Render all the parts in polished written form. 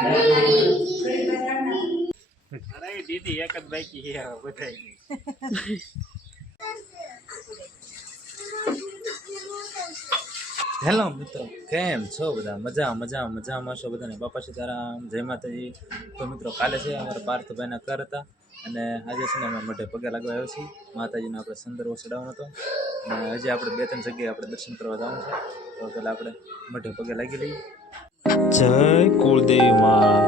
અરે દીદી એક જ બાકી છે બધાય હેલો મિત્રો, કેમ છો બધા? મજામાં છો બધાને? બાપા સીતારામ, જય માતાજી. તો મિત્રો, કાલે છે અમારા પાર્થભાઈના ઘર હતા અને આજે છે ને અમે મોઢે પગે લાગવા આવ્યા છીએ. માતાજીનો આપણે સંદર્ભ ચડાવવાનો હતો અને હજી આપણે 2-3 જગ્યાએ આપણે દર્શન કરવા જવાનું છે. તો પહેલાં આપણે મોઢે પગે લાગી લઈએ. જય કુળદેવી માં.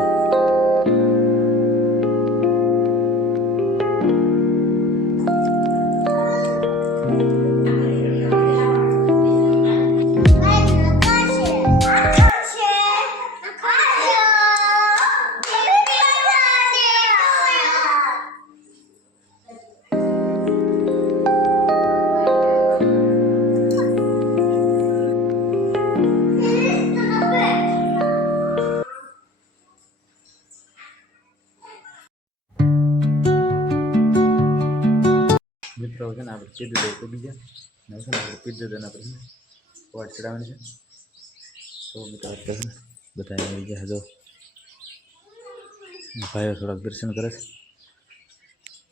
મિત્રો છે ને આપણે પીધું દઈ તો બીજા ને છે ને આપણે પીધું દઈને આપણે વાટ ચડાવવાની છે. તો મિત્રો આપણે છે ને બધા આવી ગયા. જો ભાઈઓ થોડાક દર્શન કરે છે.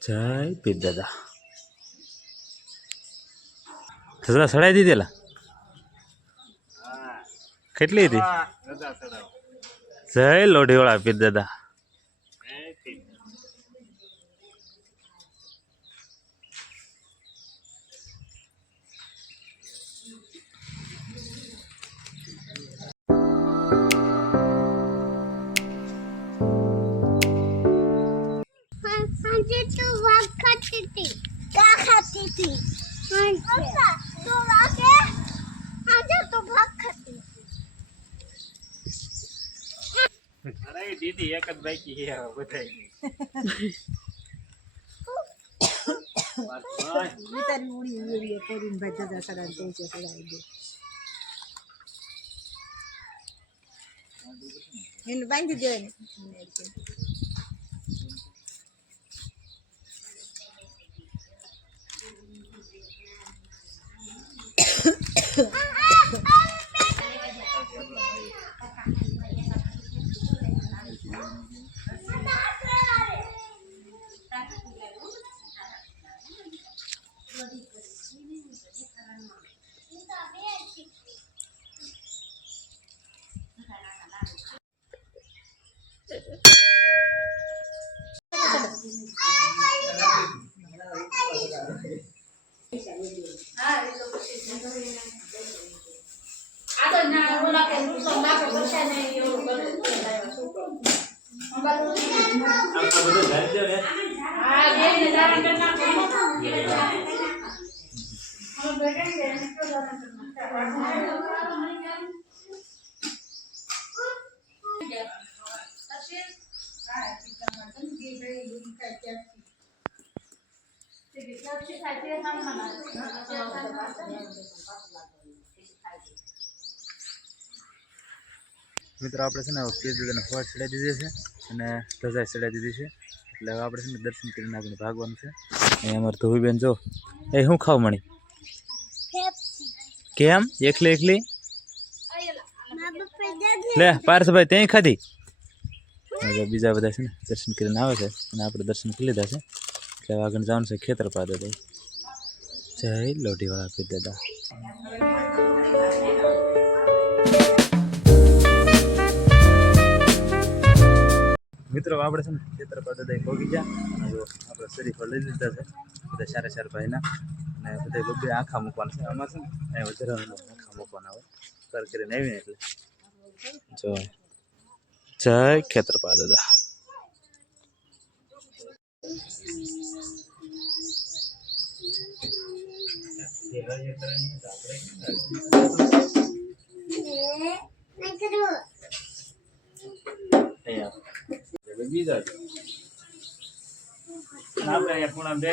જય પીર દાદા. થસડા સડાઈ દીધેલા કેટલી હતી? જય લોઢીવાળા પીર દાદા. तो वाग खाती थी क्या खाती थी अच्छा तो वागे आज तो भाग खाती અરે દીદી એક જ બાકી છે બધાય તારી ઉડી ઉડી કરીને ભાઈ દાદા સડા દે છે સડાઈ દે એને બાંધી દે ને મિત્રો આપણે છે ને પીર દાદાને ફોટ ચડાવી દીધી છે અને ધજા ચડાવી દીધી છે. એટલે હવે આપણે છે ને દર્શન કરીને આપણે ભાગવાનું છે. અહીં અમારે ધોબીબેન જો એ શું ખાવ મણી? કેમ એકલી લે પાર્થભાઈ ત્યાં ખાધી? બીજા બધા છે ને દર્શન કરીને આવે છે અને આપણે દર્શન કરી લીધા છે. એટલે આગળ જવાનું છે ખેતર પા દાદા. જય લોઢીવાળા પીર દાદા. મિત્રો આપણે છે ને ખેતર પર દાદા પહોંચી ગયા અને જો આપણે શરીફળ લઈ લીધા છે બધા સારા ભાઈના અને બધા બબ્બે આખા મૂકવાના છે. અમારે છે ને એ વધારે આખા મૂકવાના હોય કર કરીને આવીને એટલે જો જય ખેતરપા દાદા. બીજા આપણે અહીંયા પૂણા બે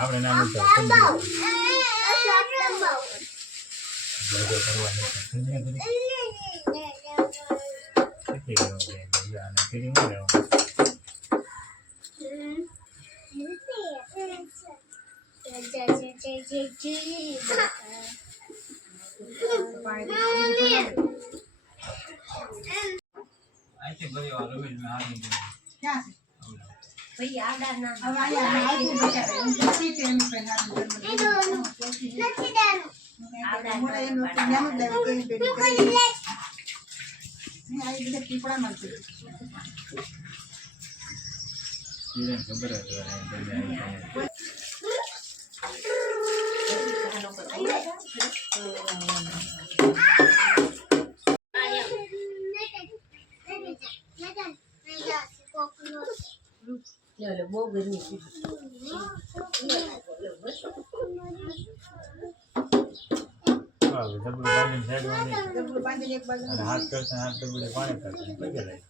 આપણે નામ અને ફીરી મળે આથી બધી રમેશ મેં હારી ગયો ક્યાં છે ભાઈ આડા ના હવે અહીંયા આવ્યું બિચારા હું પછી તેમ પહેલા નથી દેવાનું મોડા એનું જ્ઞાન લેવા કેવી પેલી કરી ને આ બધા પીપળામાં છે એને ખબર હતી બહુ ગરમી છે ડબલું બાંધીને સાઈડમાં નહીં ડબલું બાંધીને એક બાજુ અને હાથ કરશે હાથ ડબલું પાણી કરશે પગે લાગે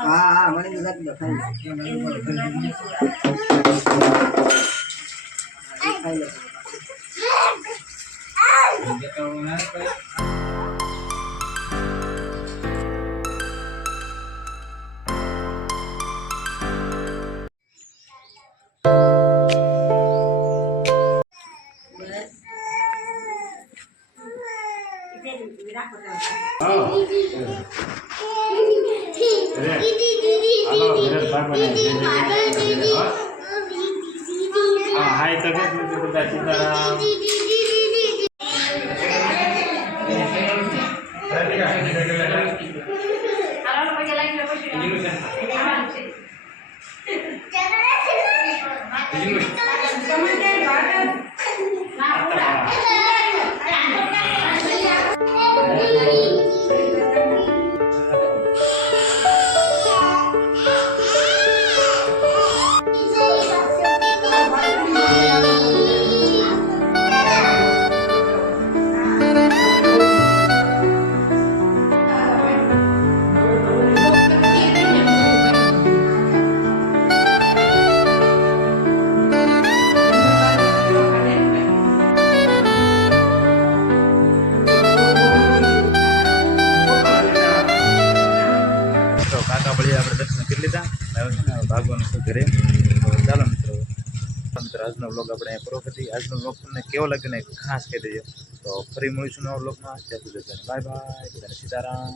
હા મને ગુજરાતી ખાઈ હાય તો કે બધા સીતારામ ભાગવાનું છે ઘરે. તો ચાલો મિત્રો આજનો વ્લોગ આપણે પૂરો કરી. આજનો વ્લોગ તમને કેવો લાગે ને ખાસ કહી દેજો. તો ફરી મળીશું નવા વ્લોગમાં. ત્યાં સુધી બાય બાય, બધાને સીતારામ.